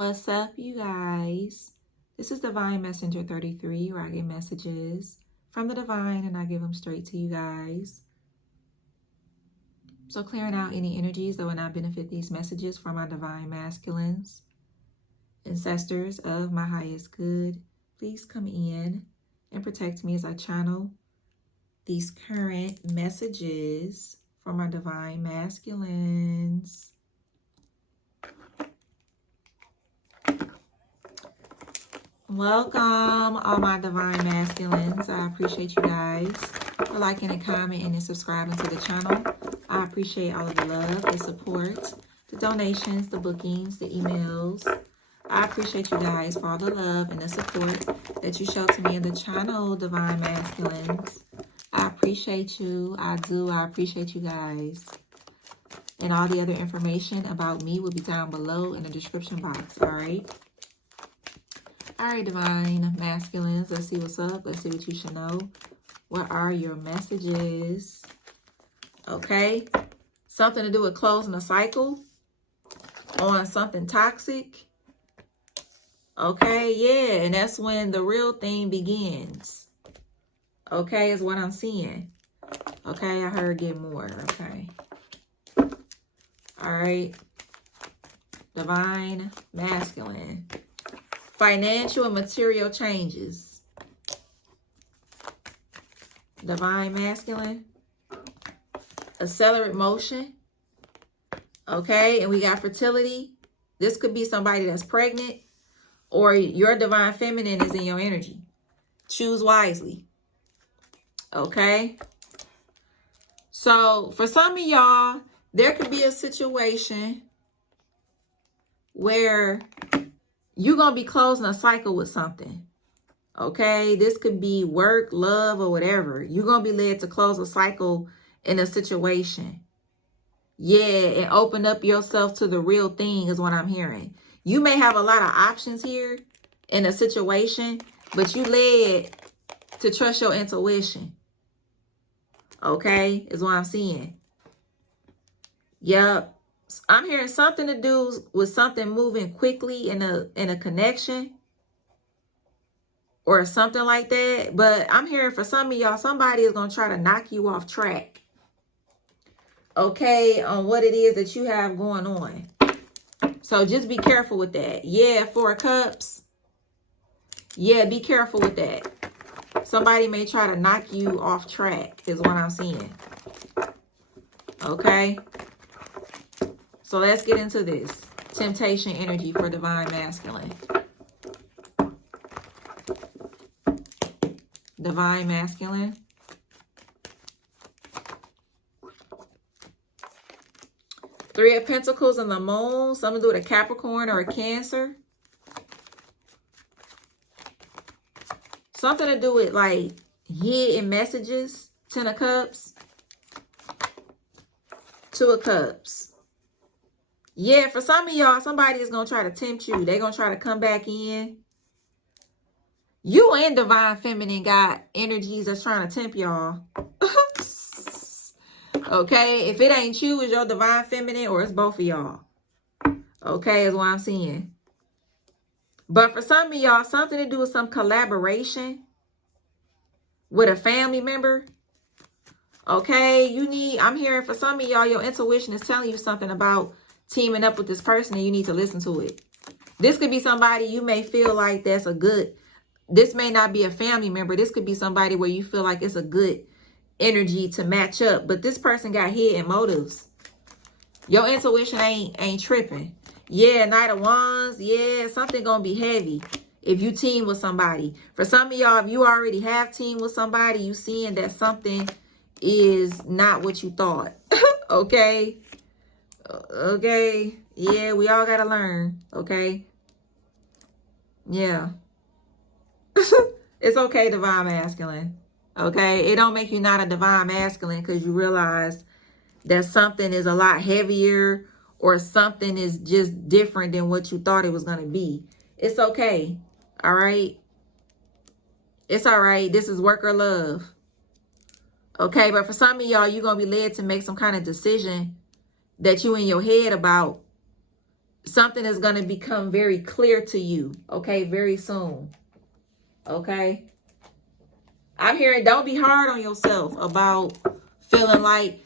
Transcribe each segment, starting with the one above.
What's up, you guys? This is Divine Messenger 33, where I get messages from the divine and I give them straight to you guys. So clearing out any energies that will not benefit these messages from my divine masculines, ancestors of my highest good, please come in and protect me as I channel these current messages from my divine masculines. Welcome, all my divine masculines. I appreciate you guys for liking and commenting and subscribing to the channel. I appreciate all of the love, the support, the donations, the bookings, the emails. I appreciate you guys for all the love and the support that you show to me in the channel, divine masculines. I appreciate you. I do. I appreciate you guys. And all the other information about me will be down below in the description box, all right? All right, divine masculines, let's see what's up. Let's see what you should know. What are your messages? Okay. Something to do with closing a cycle on something toxic. Okay, yeah, and that's when the real thing begins. Okay, is what I'm seeing. Okay, I heard get more. Okay. All right. Divine masculine. Financial and material changes. Divine masculine. Accelerate motion. Okay, and we got fertility. This could be somebody that's pregnant or your divine feminine is in your energy. Choose wisely. Okay. So for some of y'all, there could be a situation where you're going to be closing a cycle with something. Okay. This could be work, love, or whatever. You're going to be led to close a cycle in a situation. Yeah. And open up yourself to the real thing is what I'm hearing. You may have a lot of options here in a situation, but you led to trust your intuition. Okay. Is what I'm seeing. Yep. I'm hearing something to do with something moving quickly in a connection or something like that. But I'm hearing for some of y'all, somebody is going to try to knock you off track. Okay, on what it is that you have going on. So just be careful with that. Yeah, 4 of Cups. Yeah, be careful with that. Somebody may try to knock you off track is what I'm seeing. Okay. So let's get into this. Temptation energy for divine masculine. Divine masculine. Three of Pentacles and the Moon. Something to do with a Capricorn or a Cancer. Something to do with like hidden messages. 10 of Cups. 2 of Cups. Yeah, for some of y'all, somebody is going to try to tempt you. They're going to try to come back in. You and divine feminine got energies that's trying to tempt y'all. Okay, if it ain't you, it's your divine feminine or it's both of y'all. Okay, is what I'm seeing. But for some of y'all, something to do with some collaboration with a family member. Okay, I'm hearing for some of y'all, your intuition is telling you something about teaming up with this person and you need to listen to it. This could be somebody you may feel like that's a good, this may not be a family member. This could be somebody where you feel like it's a good energy to match up. But this person got hidden motives. Your intuition ain't tripping. Yeah, Knight of Wands. Yeah, something gonna be heavy if you team with somebody. For some of y'all, if you already have teamed with somebody, you seeing that something is not what you thought. Okay. Okay. Yeah, we all gotta learn. Okay. Yeah. It's okay, divine masculine. Okay. It don't make you not a divine masculine because you realize that something is a lot heavier or something is just different than what you thought it was going to be. It's okay. All right. It's all right. This is work or love. Okay. But for some of y'all, you're going to be led to make some kind of decision that you in your head about something is going to become very clear to you, okay, very soon, okay? I'm hearing don't be hard on yourself about feeling like,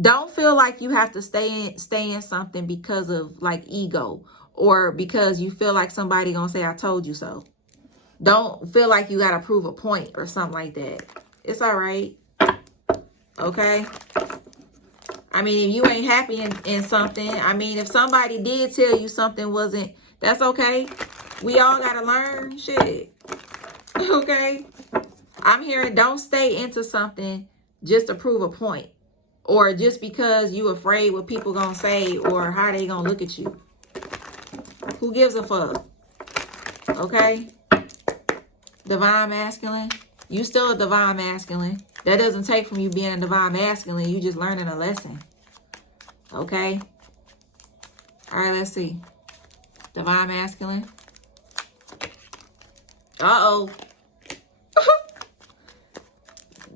don't feel like you have to stay in something because of like ego or because you feel like somebody gonna say I told you so. Don't feel like you gotta prove a point or something like that. It's all right, okay? I mean, if you ain't happy in something, I mean, if somebody did tell you something wasn't, that's okay. We all gotta learn shit, okay? I'm hearing don't stay into something just to prove a point or just because you afraid what people gonna say or how they gonna look at you. Who gives a fuck? Okay? Divine masculine. You still a divine masculine. That doesn't take from you being a divine masculine. You just learning a lesson. Okay? All right, let's see. Divine masculine. Uh-oh.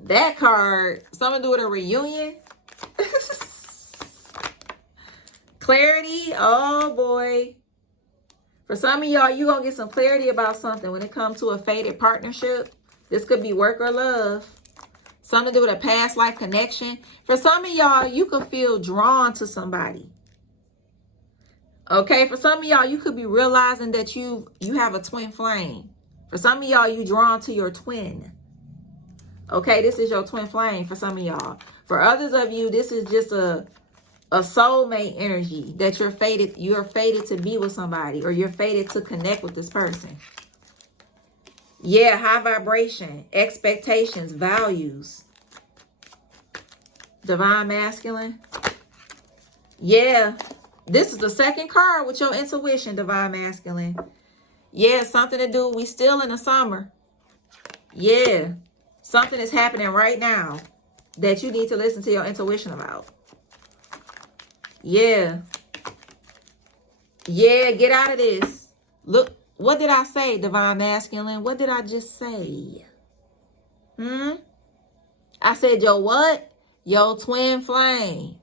That card, something to do with a reunion. Clarity. Oh, boy. For some of y'all, you're going to get some clarity about something when it comes to a fated partnership. This could be work or love. Something to do with a past life connection. For some of y'all, you could feel drawn to somebody. Okay, for some of y'all, you could be realizing that you have a twin flame. For some of y'all, you drawn to your twin. Okay, this is your twin flame for some of y'all. For others of you, this is just a soulmate energy that you're fated to be with somebody or you're fated to connect with this person. Yeah, high vibration, expectations, values. Divine masculine. Yeah, this is the second card with your intuition, divine masculine. Yeah, something to do. We still in the summer. Yeah, something is happening right now that you need to listen to your intuition about. Yeah. Yeah, get out of this. Look, what did I say, divine masculine? What did I just say? I said your what? Your twin flame.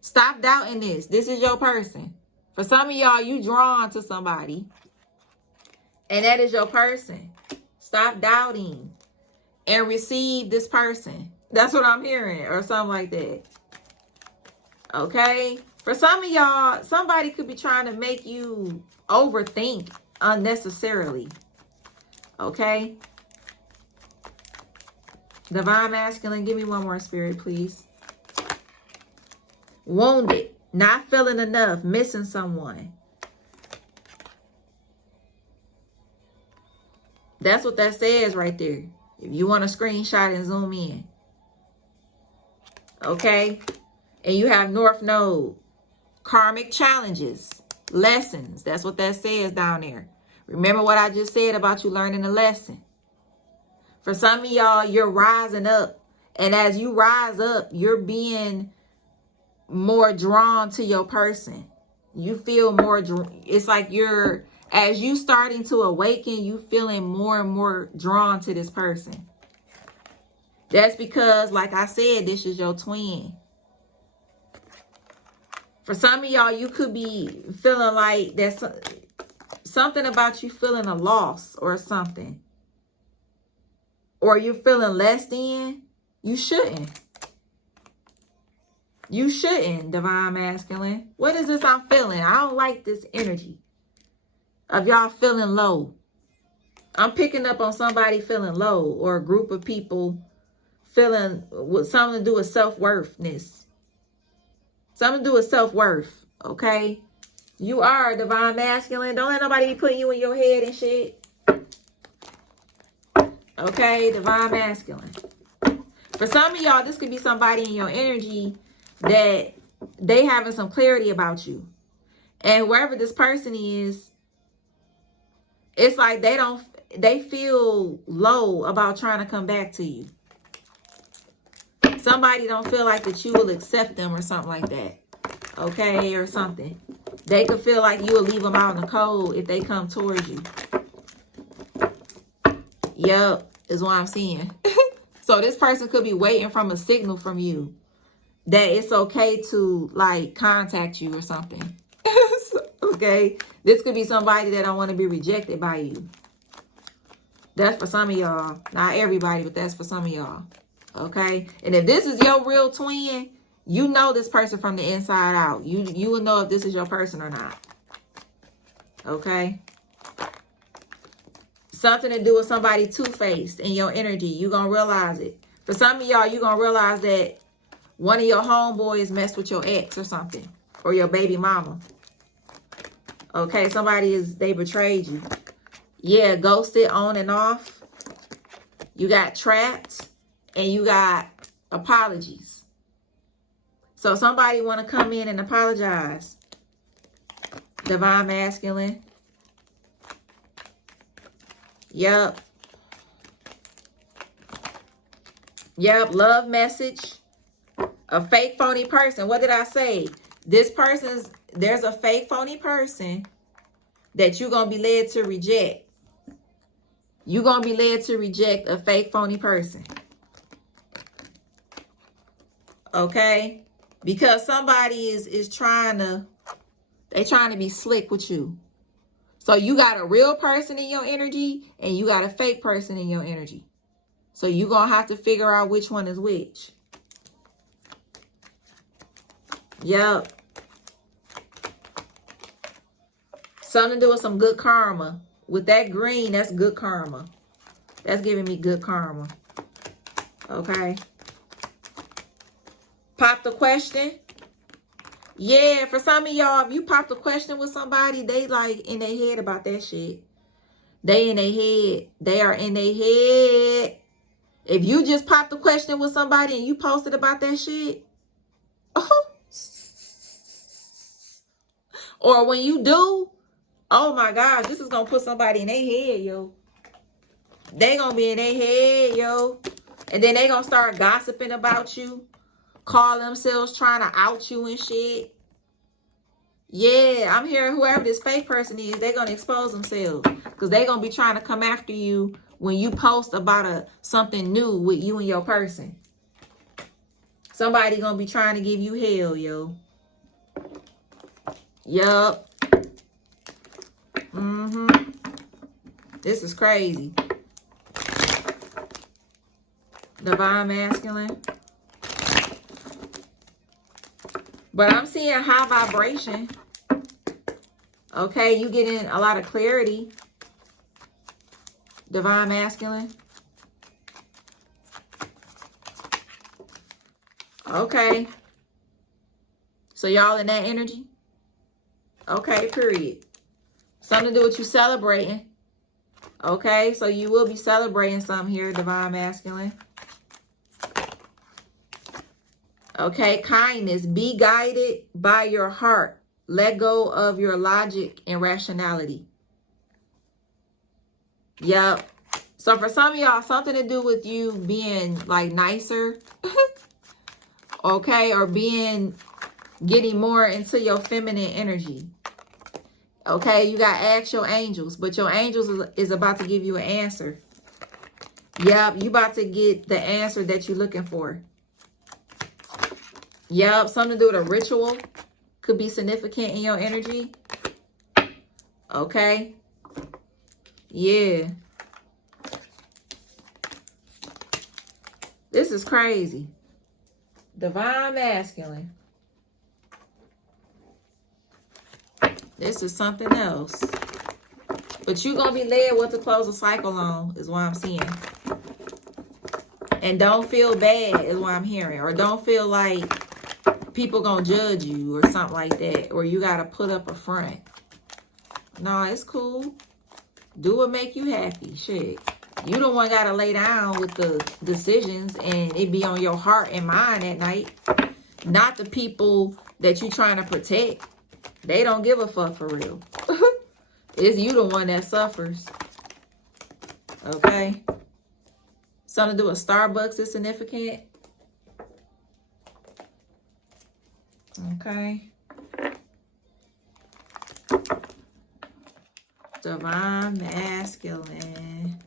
Stop doubting this. This is your person. For some of y'all, you drawn to somebody. And that is your person. Stop doubting. And receive this person. That's what I'm hearing. Or something like that. Okay? For some of y'all, somebody could be trying to make you overthink unnecessarily. Okay? Divine masculine, give me one more, spirit, please. Wounded. Not feeling enough. Missing someone. That's what that says right there. If you want to screenshot and zoom in. Okay? And you have North Node. Karmic challenges. Lessons. That's what that says down there. Remember what I just said about you learning a lesson. For some of y'all, you're rising up. And as you rise up, you're being more drawn to your person. You feel more, it's like you're, as you starting to awaken, you feeling more and more drawn to this person. That's because, like I said, this is your twin. For some of y'all, you could be feeling like there's something about you feeling a loss or something. Or you're feeling less than. You shouldn't. You shouldn't, divine masculine. What is this I'm feeling? I don't like this energy of y'all feeling low. I'm picking up on somebody feeling low or a group of people feeling with something to do with self-worthness. Something to do with self-worth, okay? You are divine masculine. Don't let nobody be putting you in your head and shit. Okay, divine masculine. For some of y'all, this could be somebody in your energy that they having some clarity about you. And wherever this person is, it's like they feel low about trying to come back to you. Somebody don't feel like that you will accept them or something like that. Okay, or something. They could feel like you will leave them out in the cold if they come towards you. Yep, is what I'm seeing. So this person could be waiting from a signal from you. that it's okay to like contact you or something. Okay, this could be somebody that don't want to be rejected by you. That's for some of y'all. Not everybody, but that's for some of y'all. Okay, and if this is your real twin, you know this person from the inside out. You will know if this is your person or not. Okay, something to do with somebody two-faced in your energy. You're gonna realize it. For some of y'all, you're gonna realize that one of your homeboys messed with your ex or something, or your baby mama. Okay, they betrayed you. Yeah, ghosted on and off. You got trapped, and you got apologies. So somebody want to come in and apologize. Divine masculine. Yep. Yep, love message. A fake phony person. What did I say? There's a fake phony person that you're going to be led to reject. You're going to be led to reject a fake phony person. Okay? Because somebody is trying to be slick with you. So you got a real person in your energy and you got a fake person in your energy. So you're going to have to figure out which one is which. Yep. Something to do with some good karma. With that green, that's good karma. That's giving me good karma. Okay. Pop the question. Yeah, for some of y'all, if you pop the question with somebody, they like in their head about that shit. They in their head. They are in their head. If you just pop the question with somebody and you posted about that shit, or when you do, oh my gosh, this is going to put somebody in their head, yo. They going to be in their head, yo. And then they going to start gossiping about you. Call themselves trying to out you and shit. Yeah, I'm hearing whoever this fake person is, they're going to expose themselves. Because they're going to be trying to come after you when you post about something new with you and your person. Somebody going to be trying to give you hell, yo. Yup. This is crazy. Divine masculine. But I'm seeing high vibration. Okay, you getting a lot of clarity. Divine masculine. Okay. So y'all in that energy? Okay, period. Something to do with you celebrating. Okay, so you will be celebrating something here, divine masculine. Okay, kindness. Be guided by your heart. Let go of your logic and rationality. Yep. So for some of y'all, something to do with you being like nicer. Okay, or getting more into your feminine energy. Okay, you got ask your angels, but your angels is about to give you an answer. Yep, you about to get the answer that you're looking for. Yep, something to do with a ritual. Could be significant in your energy. Okay. Yeah. This is crazy. Divine masculine. This is something else. But you're going to be led what to close a cycle on is what I'm seeing. And don't feel bad is what I'm hearing. Or don't feel like people going to judge you or something like that. Or you got to put up a front. No, it's cool. Do what make you happy. Shit. You the one got to lay down with the decisions and it be on your heart and mind at night. Not the people that you trying to protect. They don't give a fuck for real. It's you the one that suffers. Okay. Something to do with Starbucks is significant. Okay. Divine masculine.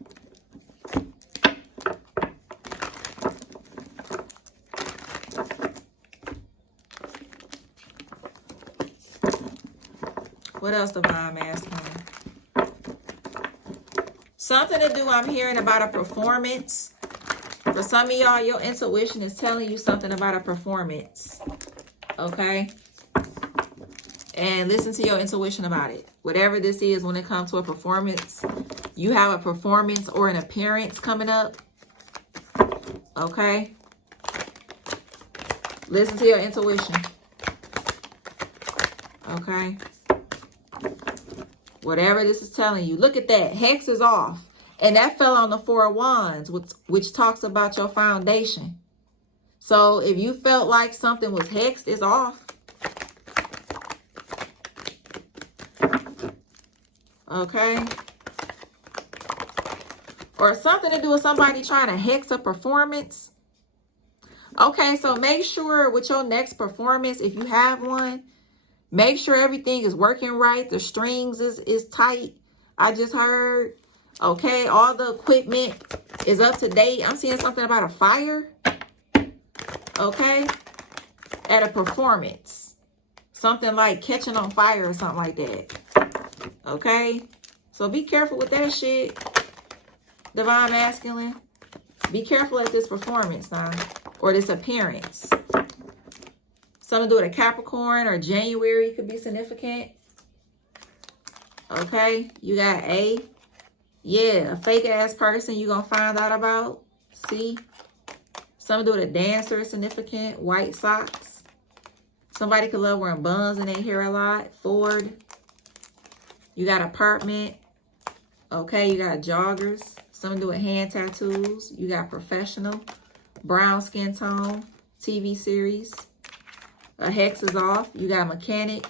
What else divine masculine? Something to do, I'm hearing about a performance. For some of y'all, your intuition is telling you something about a performance. Okay? And listen to your intuition about it. Whatever this is when it comes to a performance, you have a performance or an appearance coming up. Okay? Listen to your intuition. Okay? Whatever this is telling you. Look at that. Hex is off. And that fell on the Four of Wands, which talks about your foundation. So if you felt like something was hexed, it's off. Okay? Or something to do with somebody trying to hex a performance. Okay, so make sure with your next performance, if you have one, make sure everything is working right. The strings is tight. I just heard. Okay, all the equipment is up to date. I'm seeing something about a fire. Okay, at a performance. Something like catching on fire or something like that. Okay, so be careful with that shit. Divine masculine. Be careful at this performance now. Or this appearance. Something to do with a Capricorn or January could be significant. Okay, you got A. Yeah, a fake ass person you're going to find out about. C. Something to do with a dancer is significant. White socks. Somebody could love wearing buns in their hair a lot. Ford. You got apartment. Okay, you got joggers. Something to do with hand tattoos. You got professional. Brown skin tone. TV series. A hex is off. You got mechanic.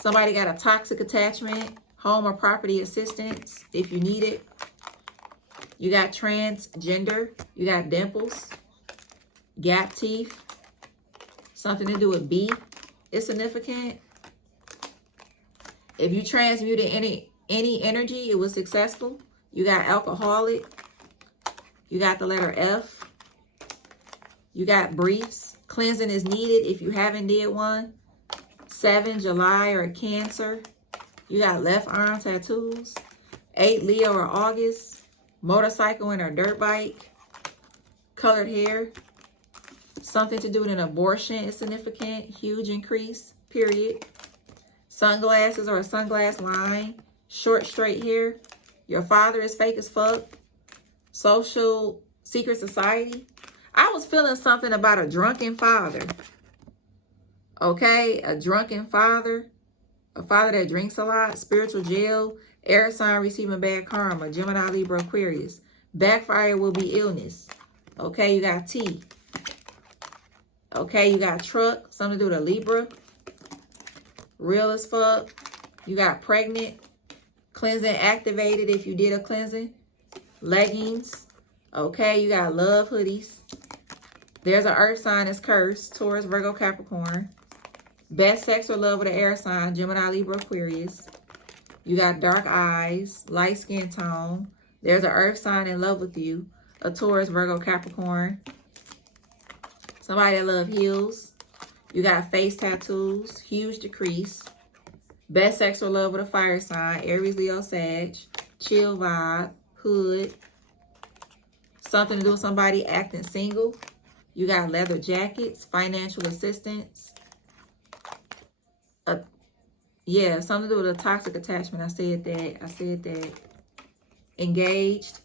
Somebody got a toxic attachment. Home or property assistance if you need it. You got transgender. You got dimples. Gap teeth. Something to do with B is significant. If you transmuted any energy, it was successful. You got alcoholic. You got the letter F. You got briefs. Cleansing is needed if you haven't did one. 7, July or Cancer. You got left arm tattoos. 8, Leo or August. Motorcycle and a dirt bike. Colored hair. Something to do with an abortion is significant. Huge increase. Period. Sunglasses or a sunglass line. Short, straight hair. Your father is fake as fuck. Social secret society. I was feeling something about a drunken father. Okay, a drunken father. A father that drinks a lot. Spiritual jail. Air sign receiving bad karma. Gemini, Libra, Aquarius. Backfire will be illness. Okay, you got T. Okay, you got truck. Something to do with a Libra. Real as fuck. You got pregnant. Cleansing activated if you did a cleansing. Leggings. Okay, you got love hoodies. There's an earth sign that's cursed. Taurus, Virgo, Capricorn. Best sex or love with an air sign. Gemini, Libra, Aquarius. You got dark eyes. Light skin tone. There's an earth sign in love with you. A Taurus, Virgo, Capricorn. Somebody that love heels. You got face tattoos. Huge decrease. Best sex or love with a fire sign. Aries, Leo, Sag. Chill vibe. Hood. Something to do with somebody acting single. You got leather jackets. Financial assistance. Yeah, something to do with a toxic attachment. I said that. Engaged.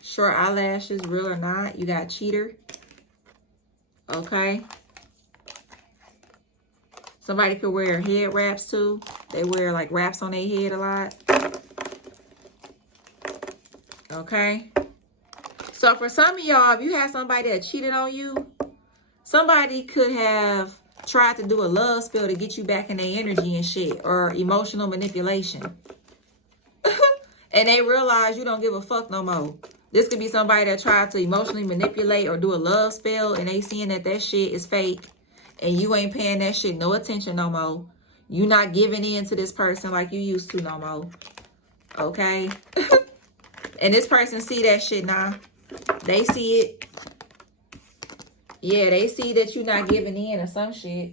Short eyelashes, real or not. You got cheater. Okay. Somebody could wear head wraps too. They wear like wraps on their head a lot. Okay. So for some of y'all, if you have somebody that cheated on you, somebody could have tried to do a love spell to get you back in their energy and shit, or emotional manipulation. And they realize you don't give a fuck no more. This could be somebody that tried to emotionally manipulate or do a love spell, and they seeing that that shit is fake, and you ain't paying that shit no attention no more. You not giving in to this person like you used to no more. Okay? And this person see that shit now. They see it. Yeah, they see that you're not giving in or some shit.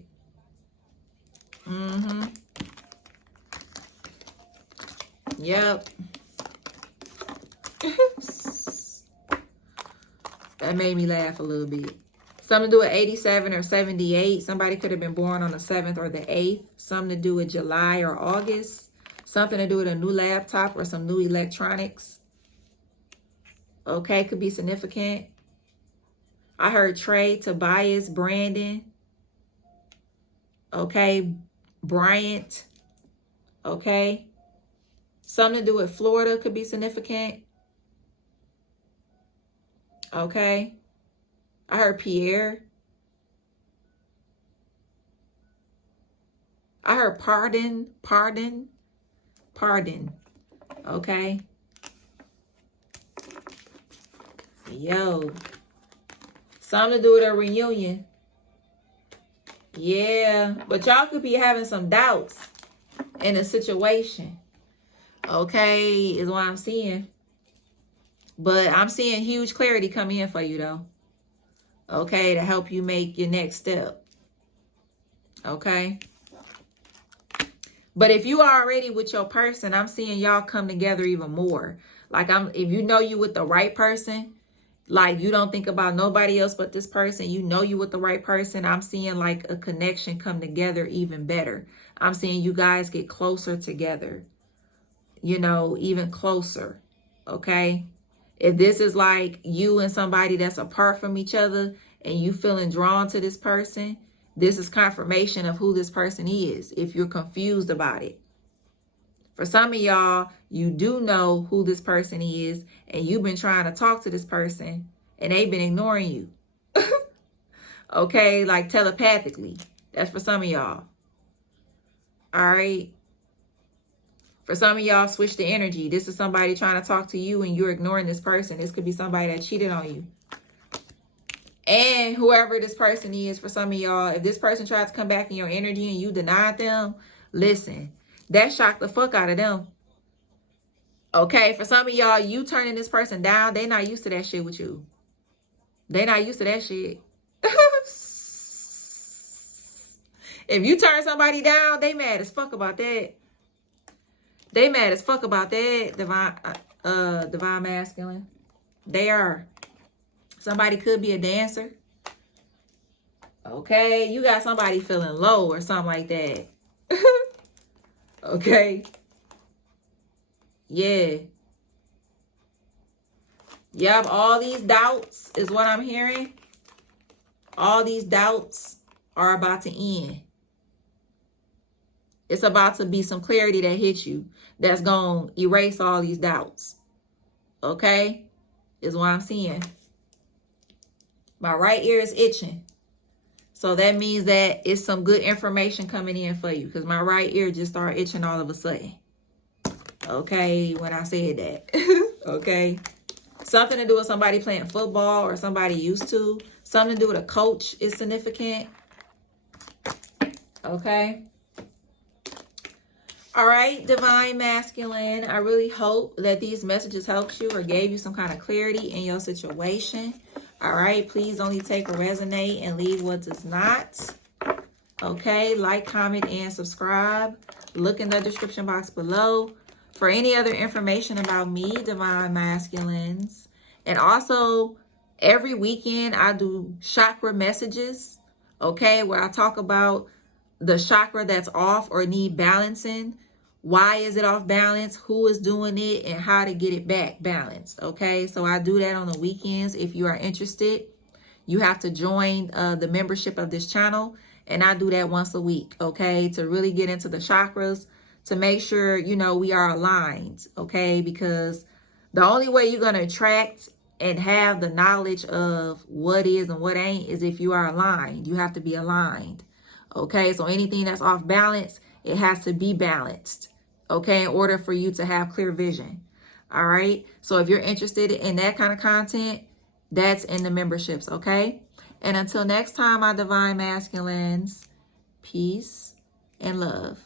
Yep. That made me laugh a little bit. Something to do with 87 or 78. Somebody could have been born on the 7th or the 8th. Something to do with July or August. Something to do with a new laptop or some new electronics. Okay, could be significant. I heard Trey, Tobias, Brandon. Okay, Bryant. Okay. Something to do with Florida could be significant. Okay. I heard Pierre. I heard pardon. Okay. Yo. Something to do with a reunion. Yeah. But y'all could be having some doubts in a situation. Okay, is what I'm seeing. But I'm seeing huge clarity come in for you, though. Okay, to help you make your next step. Okay. But if you are already with your person, I'm seeing y'all come together even more. Like, if you know you with the right person, like you don't think about nobody else but this person, you know you with the right person, I'm seeing like a connection come together even better. I'm seeing you guys get closer together. You know, even closer. Okay. If this is like you and somebody that's apart from each other and you feeling drawn to this person, this is confirmation of who this person is if you're confused about it. For some of y'all, you do know who this person is and you've been trying to talk to this person and they've been ignoring you. Okay, like telepathically. That's for some of y'all. All right. For some of y'all, switch the energy. This is somebody trying to talk to you and you're ignoring this person. This could be somebody that cheated on you. And whoever this person is, for some of y'all, if this person tried to come back in your energy and you denied them, listen, that shocked the fuck out of them. Okay, for some of y'all, you turning this person down, they not used to that shit with you. They not used to that shit. If you turn somebody down, they mad as fuck about that. They mad as fuck about that, divine masculine. They are. Somebody could be a dancer. Okay, you got somebody feeling low or something like that. Okay. Yeah. Yep, all these doubts is what I'm hearing. All these doubts are about to end. It's about to be some clarity that hits you that's going to erase all these doubts. Okay? Is what I'm seeing. My right ear is itching. So that means that it's some good information coming in for you because my right ear just started itching all of a sudden. Okay? When I said that. Okay? Something to do with somebody playing football or somebody used to. Something to do with a coach is significant. Okay? All right, divine masculine, I really hope that these messages helped you or gave you some kind of clarity in your situation. All right, please only take or resonate and leave what does not. Okay, like, comment, and subscribe. Look in the description box below for any other information about me, divine masculines. And also, every weekend I do chakra messages, okay, where I talk about the chakra that's off or need balancing. Why is it off balance? Who is doing it? And how to get it back balanced. Okay, so I do that on the weekends. If you are interested, you have to join the membership of this channel. And I do that once a week. Okay, to really get into the chakras, to make sure, you know, we are aligned. Okay, because the only way you're going to attract and have the knowledge of what is and what ain't is if you are aligned. You have to be aligned. Okay, so anything that's off balance, it has to be balanced, okay, in order for you to have clear vision. All right, so if you're interested in that kind of content, that's in the memberships, okay? And until next time, my divine masculines, peace and love.